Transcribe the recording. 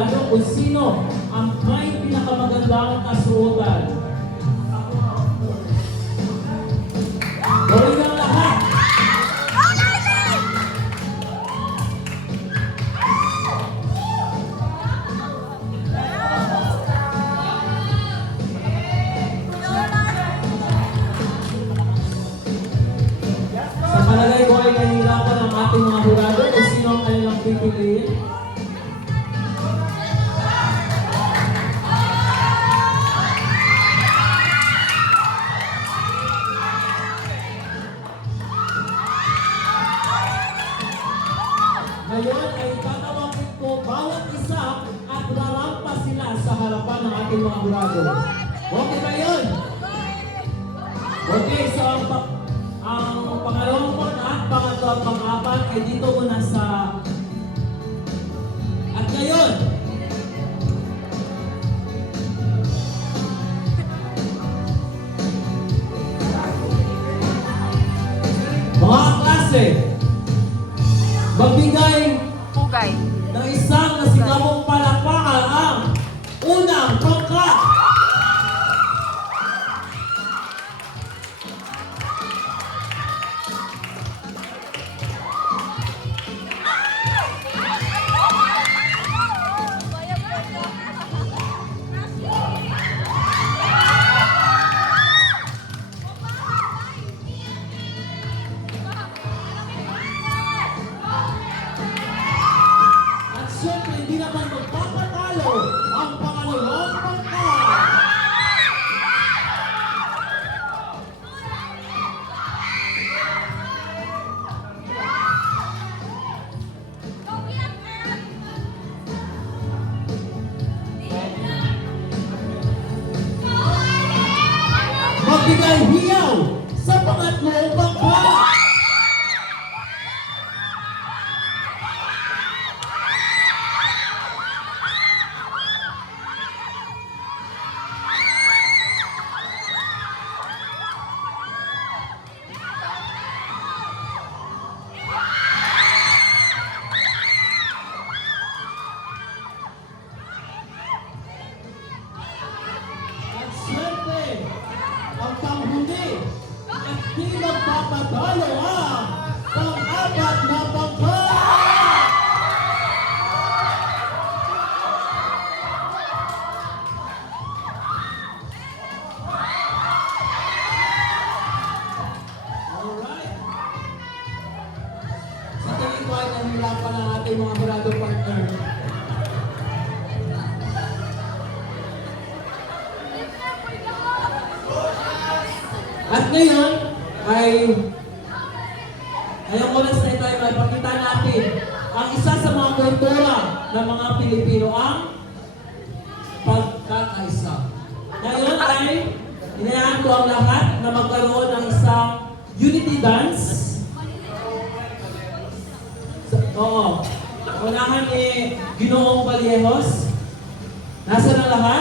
hurado kung sino ang may pinakamagandang kasuotan. Gawin ang lahat. Sa palagay ko ay nahihirapan ang ating mga hurado kung sino ang kanilang pipiliin. Ngayon ay tatawagin ko bawat isa at rarampa sila sa harapan ng ating mga hurado. Okay ba yun? Okay, so ang pangalawang po at pangatlo at pang-apat ay dito muna sa... At ngayon, mga klase, magbigay Pugay. ng isang nasikamong palakpakan ang unang pangkat. At syempre, hindi naman magpapatalo ang pangalawang pangkat. Magbigay hiyaw sa pangatlong pangkat. At syempre, ang panghuli at di magpapadalo ang pang-apat na pangkat. Alright. Sa tingin ko ay nahihirapan ang ating mga hurado partner. At ngayon ay ngayong oras na ito ay mapakita natin ang isa sa mga kultura ng mga Pilipino, ang pagkakaisa. Ngayon ay inayaan ko ang lahat na magkaroon ng isang unity dance. Oo. Unahan ni Ginoong Vallejos. Nasa na lahat?